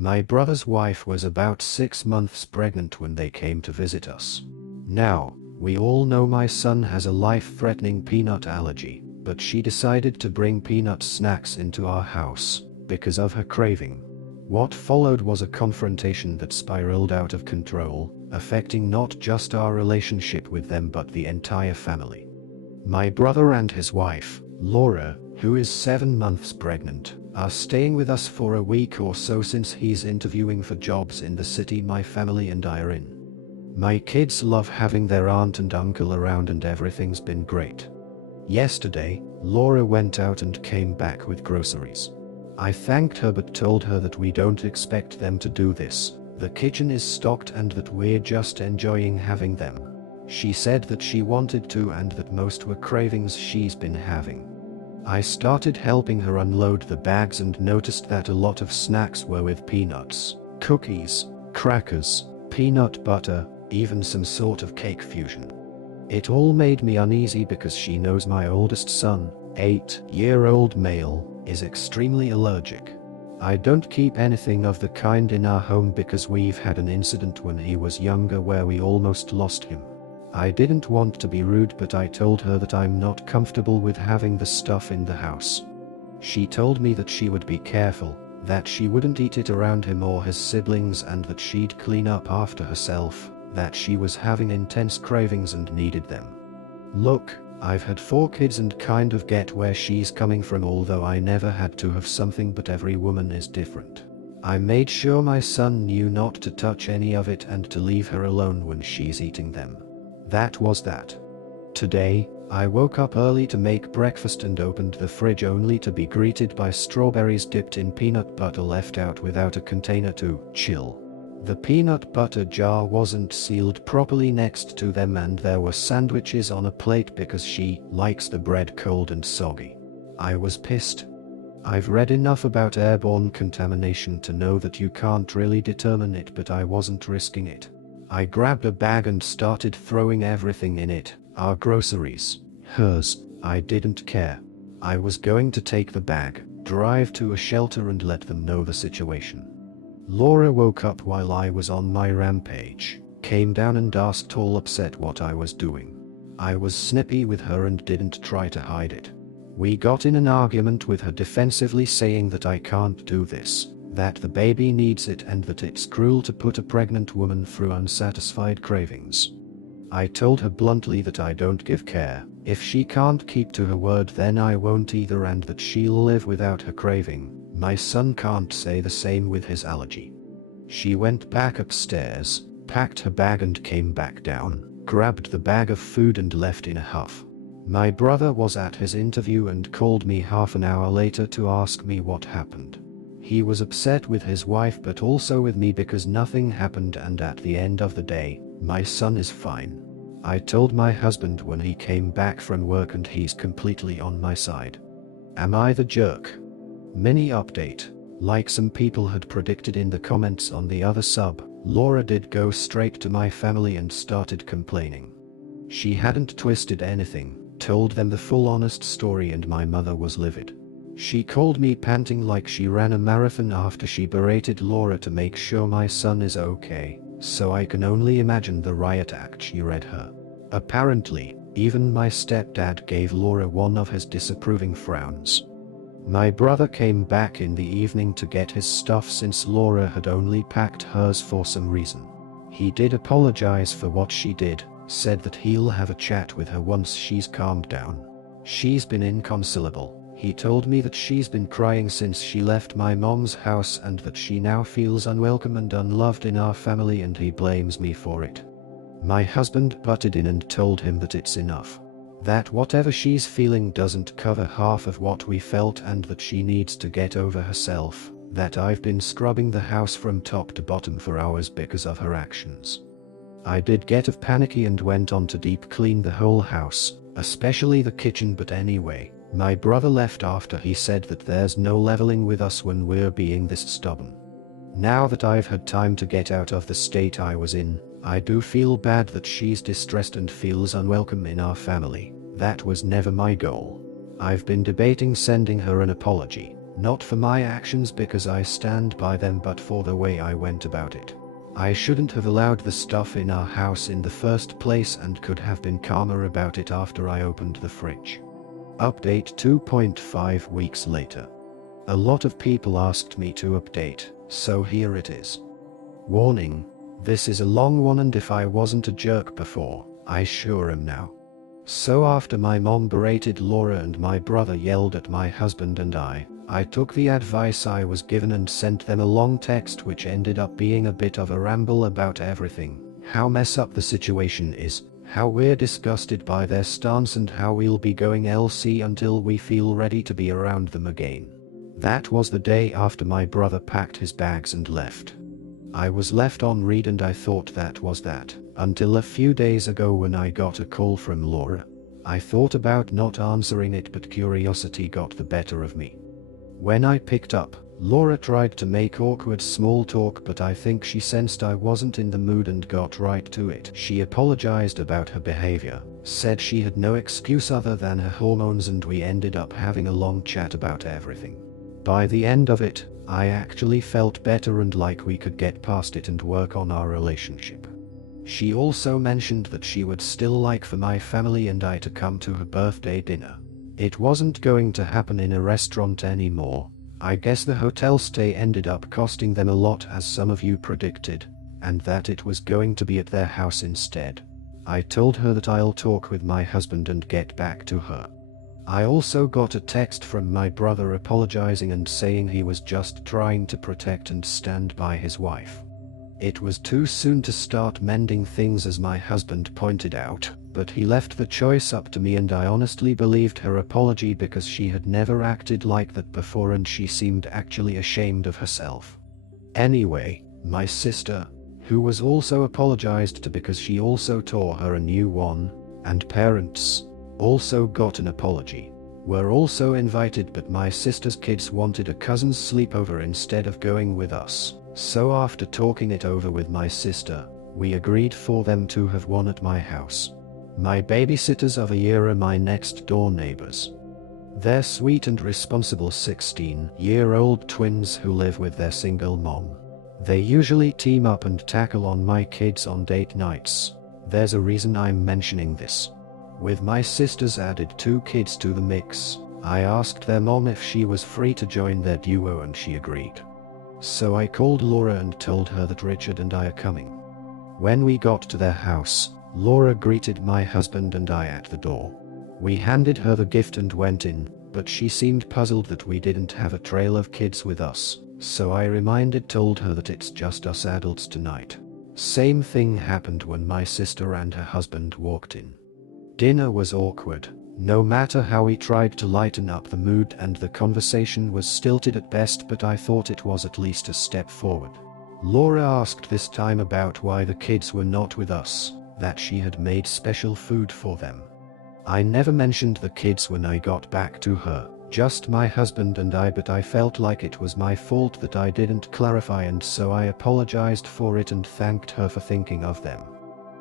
My brother's wife was about 6 months pregnant when they came to visit us. Now, we all know my son has a life-threatening peanut allergy, but she decided to bring peanut snacks into our house because of her craving. What followed was a confrontation that spiraled out of control, affecting not just our relationship with them but the entire family. My brother and his wife, Laura, who is 7 months pregnant, are staying with us for a week or so since he's interviewing for jobs in the city my family and I are in. My kids love having their aunt and uncle around and everything's been great. Yesterday, Laura went out and came back with groceries. I thanked her but told her that we don't expect them to do this, the kitchen is stocked and that we're just enjoying having them. She said that she wanted to and that most were cravings she's been having. I started helping her unload the bags and noticed that a lot of snacks were with peanuts, cookies, crackers, peanut butter, even some sort of cake fusion. It all made me uneasy because she knows my oldest son, 8-year-old male, is extremely allergic. I don't keep anything of the kind in our home because we've had an incident when he was younger where we almost lost him. I didn't want to be rude but I told her that I'm not comfortable with having the stuff in the house. She told me that she would be careful, that she wouldn't eat it around him or his siblings and that she'd clean up after herself, that she was having intense cravings and needed them. Look, I've had 4 kids and kind of get where she's coming from, although I never had to have something, but every woman is different. I made sure my son knew not to touch any of it and to leave her alone when she's eating them. That was that. Today, I woke up early to make breakfast and opened the fridge only to be greeted by strawberries dipped in peanut butter left out without a container to chill. The peanut butter jar wasn't sealed properly next to them and there were sandwiches on a plate because she likes the bread cold and soggy. I was pissed. I've read enough about airborne contamination to know that you can't really determine it, but I wasn't risking it. I grabbed a bag and started throwing everything in it, our groceries, hers. I didn't care. I was going to take the bag, drive to a shelter and let them know the situation. Laura woke up while I was on my rampage, came down and asked all upset what I was doing. I was snippy with her and didn't try to hide it. We got in an argument with her defensively saying that I can't do this, that the baby needs it and that it's cruel to put a pregnant woman through unsatisfied cravings. I told her bluntly that I don't give care, if she can't keep to her word then I won't either, and that she'll live without her craving. My son can't say the same with his allergy. She went back upstairs, packed her bag and came back down, grabbed the bag of food and left in a huff. My brother was at his interview and called me half an hour later to ask me what happened. He was upset with his wife but also with me because nothing happened, and at the end of the day, my son is fine. I told my husband when he came back from work and he's completely on my side. Am I the jerk? Mini update. Like some people had predicted in the comments on the other sub, Laura did go straight to my family and started complaining. She hadn't twisted anything, told them the full honest story, and my mother was livid. She called me panting like she ran a marathon after she berated Laura to make sure my son is okay, so I can only imagine the riot act she read her. Apparently, even my stepdad gave Laura one of his disapproving frowns. My brother came back in the evening to get his stuff since Laura had only packed hers for some reason. He did apologize for what she did, said that he'll have a chat with her once she's calmed down. She's been inconsolable. He told me that she's been crying since she left my mom's house and that she now feels unwelcome and unloved in our family, and he blames me for it. My husband butted in and told him that it's enough. That whatever she's feeling doesn't cover half of what we felt and that she needs to get over herself, that I've been scrubbing the house from top to bottom for hours because of her actions. I did get panicky and went on to deep clean the whole house, especially the kitchen, but anyway, my brother left after he said that there's no leveling with us when we're being this stubborn. Now that I've had time to get out of the state I was in, I do feel bad that she's distressed and feels unwelcome in our family. That was never my goal. I've been debating sending her an apology, Not for my actions because I stand by them, but for the way I went about it. I shouldn't have allowed the stuff in our house in the first place and could have been calmer about it after I opened the fridge. Update 2.5 weeks later. A lot of people asked me to update, so here it is. Warning, this is a long one, and if I wasn't a jerk before, I sure am now. So after my mom berated Laura and my brother yelled at my husband and I took the advice I was given and sent them a long text which ended up being a bit of a ramble about everything, how messed up the situation is, how we're disgusted by their stance, and how we'll be going LC until we feel ready to be around them again. That was the day after my brother packed his bags and left. I was left on read and I thought that was that, until a few days ago when I got a call from Laura. I thought about not answering it, but curiosity got the better of me. When I picked up, Laura tried to make awkward small talk, but I think she sensed I wasn't in the mood and got right to it. She apologized about her behavior, said she had no excuse other than her hormones, and we ended up having a long chat about everything. By the end of it, I actually felt better and like we could get past it and work on our relationship. She also mentioned that she would still like for my family and I to come to her birthday dinner. It wasn't going to happen in a restaurant anymore. I guess the hotel stay ended up costing them a lot, as some of you predicted, and that it was going to be at their house instead. I told her that I'll talk with my husband and get back to her. I also got a text from my brother apologizing and saying he was just trying to protect and stand by his wife. It was too soon to start mending things, as my husband pointed out, but he left the choice up to me, and I honestly believed her apology because she had never acted like that before and she seemed actually ashamed of herself. Anyway, my sister, who was also apologized to because she also tore her a new one, and parents also got an apology. Were also invited, but my sister's kids wanted a cousin's sleepover instead of going with us. So after talking it over with my sister, we agreed for them to have one at my house. My babysitters of a year are my next door neighbors. They're sweet and responsible 16-year-old twins who live with their single mom. They usually team up and tackle on my kids on date nights. There's a reason I'm mentioning this. With my sister's added 2 kids to the mix, I asked their mom if she was free to join their duo and she agreed. So I called Laura and told her that Richard and I are coming. When we got to their house, Laura greeted my husband and I at the door. We handed her the gift and went in, but she seemed puzzled that we didn't have a trail of kids with us, so I told her that it's just us adults tonight. Same thing happened when my sister and her husband walked in. Dinner was awkward. No matter how we tried to lighten up the mood, and the conversation was stilted at best, but I thought it was at least a step forward. Laura asked this time about why the kids were not with us, that she had made special food for them. I never mentioned the kids when I got back to her, just my husband and I, but I felt like it was my fault that I didn't clarify, and so I apologized for it and thanked her for thinking of them.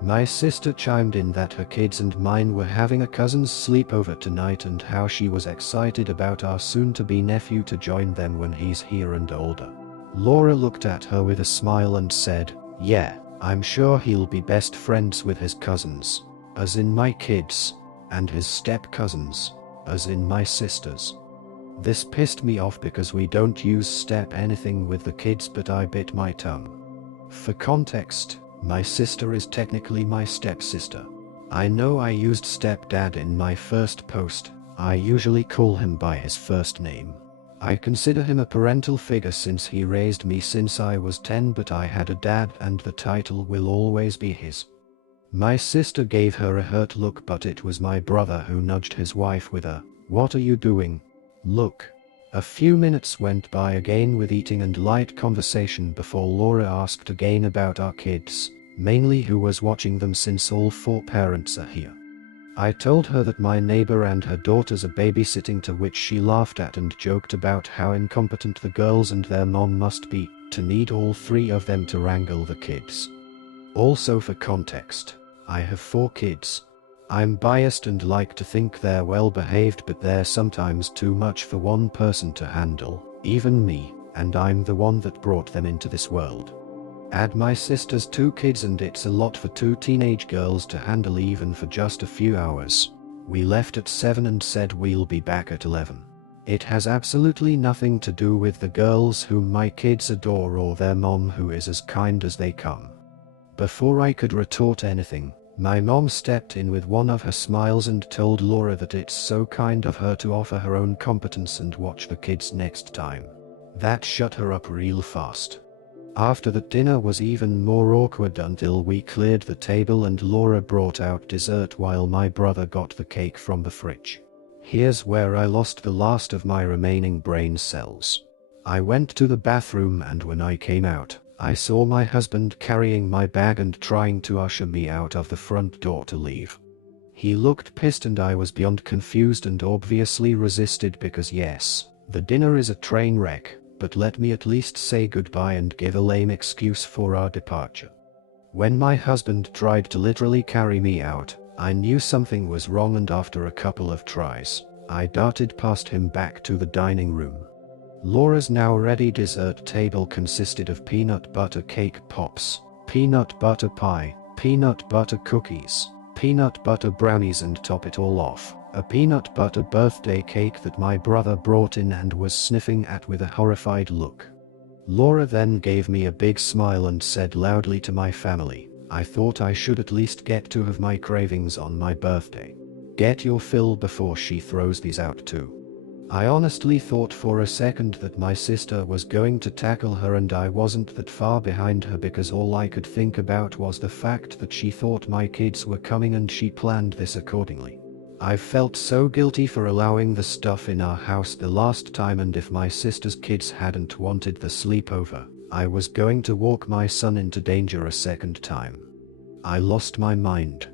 My sister chimed in that her kids and mine were having a cousin's sleepover tonight and how she was excited about our soon-to-be nephew to join them when he's here and older. Laura looked at her with a smile and said, "Yeah, I'm sure he'll be best friends with his cousins, as in my kids, and his step-cousins, as in my sisters." This pissed me off because we don't use step anything with the kids, but I bit my tongue. For context, my sister is technically my stepsister. I know I used stepdad in my first post. I usually call him by his first name. I consider him a parental figure since he raised me since I was 10, but I had a dad and the title will always be his. My sister gave her a hurt look, but it was my brother who nudged his wife with a "What are you doing?" look. A few minutes went by again with eating and light conversation before Laura asked again about our kids, mainly who was watching them since all 4 parents are here. I told her that my neighbor and her daughters are babysitting, to which she laughed at and joked about how incompetent the girls and their mom must be to need all 3 of them to wrangle the kids. Also for context, I have 4 kids. I'm biased and like to think they're well behaved, but they're sometimes too much for one person to handle, even me, and I'm the one that brought them into this world. Add my sister's 2 kids and it's a lot for 2 teenage girls to handle even for just a few hours. We left at 7 and said we'll be back at 11. It has absolutely nothing to do with the girls whom my kids adore or their mom who is as kind as they come. Before I could retort anything, my mom stepped in with one of her smiles and told Laura that it's so kind of her to offer her own competence and watch the kids next time. That shut her up real fast. After that, dinner was even more awkward until we cleared the table and Laura brought out dessert while my brother got the cake from the fridge. Here's where I lost the last of my remaining brain cells. I went to the bathroom and when I came out, I saw my husband carrying my bag and trying to usher me out of the front door to leave. He looked pissed and I was beyond confused and obviously resisted because yes, the dinner is a train wreck, but let me at least say goodbye and give a lame excuse for our departure. When my husband tried to literally carry me out, I knew something was wrong and after a couple of tries, I darted past him back to the dining room. Laura's now ready dessert table consisted of peanut butter cake pops, peanut butter pie, peanut butter cookies, peanut butter brownies and top it all off, a peanut butter birthday cake that my brother brought in and was sniffing at with a horrified look. Laura then gave me a big smile and said loudly to my family, I thought I should at least get to have my cravings on my birthday. Get your fill before she throws these out too. I honestly thought for a second that my sister was going to tackle her and I wasn't that far behind her because all I could think about was the fact that she thought my kids were coming and she planned this accordingly. I felt so guilty for allowing the stuff in our house the last time, and if my sister's kids hadn't wanted the sleepover, I was going to walk my son into danger a second time. I lost my mind.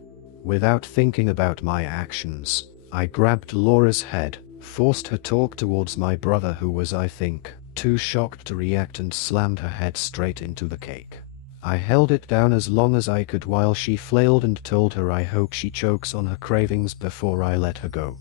Without thinking about my actions, I grabbed Laura's head, forced her talk towards my brother who was, I think, too shocked to react and slammed her head straight into the cake. I held it down as long as I could while she flailed and told her I hope she chokes on her cravings before I let her go.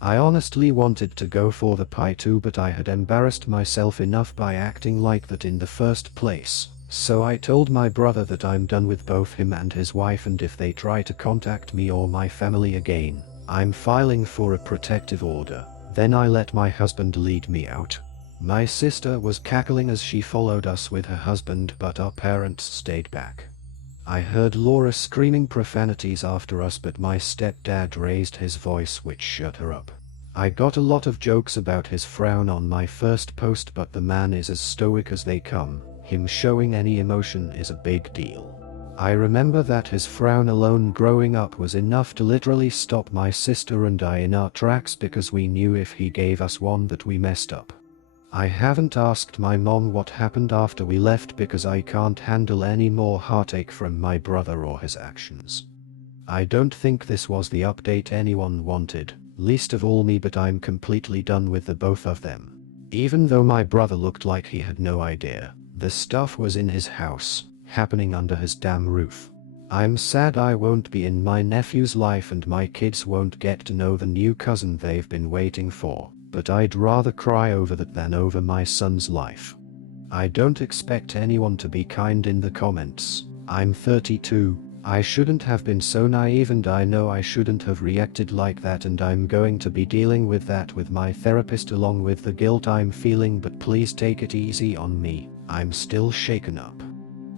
I honestly wanted to go for the pie too, but I had embarrassed myself enough by acting like that in the first place, so I told my brother that I'm done with both him and his wife and if they try to contact me or my family again, I'm filing for a protective order. Then I let my husband lead me out. My sister was cackling as she followed us with her husband, but our parents stayed back. I heard Laura screaming profanities after us, but my stepdad raised his voice which shut her up. I got a lot of jokes about his frown on my first post, but the man is as stoic as they come. Him showing any emotion is a big deal. I remember that his frown alone growing up was enough to literally stop my sister and I in our tracks because we knew if he gave us one that we messed up. I haven't asked my mom what happened after we left because I can't handle any more heartache from my brother or his actions. I don't think this was the update anyone wanted, least of all me, but I'm completely done with the both of them. Even though my brother looked like he had no idea, the stuff was in his house, happening under his damn roof. I'm sad I won't be in my nephew's life and my kids won't get to know the new cousin they've been waiting for, but I'd rather cry over that than over my son's life. I don't expect anyone to be kind in the comments. I'm 32, I shouldn't have been so naive and I know I shouldn't have reacted like that, and I'm going to be dealing with that with my therapist along with the guilt I'm feeling, but please take it easy on me, I'm still shaken up.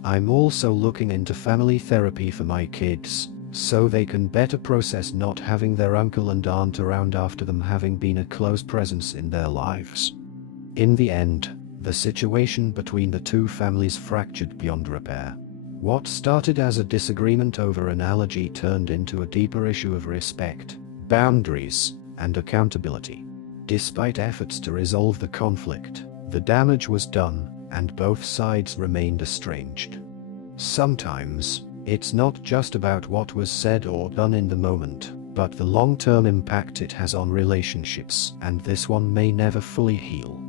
I'm also looking into family therapy for my kids, so they can better process not having their uncle and aunt around after them having been a close presence in their lives. In the end, the situation between the two families fractured beyond repair. What started as a disagreement over an allergy turned into a deeper issue of respect, boundaries, and accountability. Despite efforts to resolve the conflict, the damage was done, and both sides remained estranged. Sometimes, it's not just about what was said or done in the moment, but the long-term impact it has on relationships, and this one may never fully heal.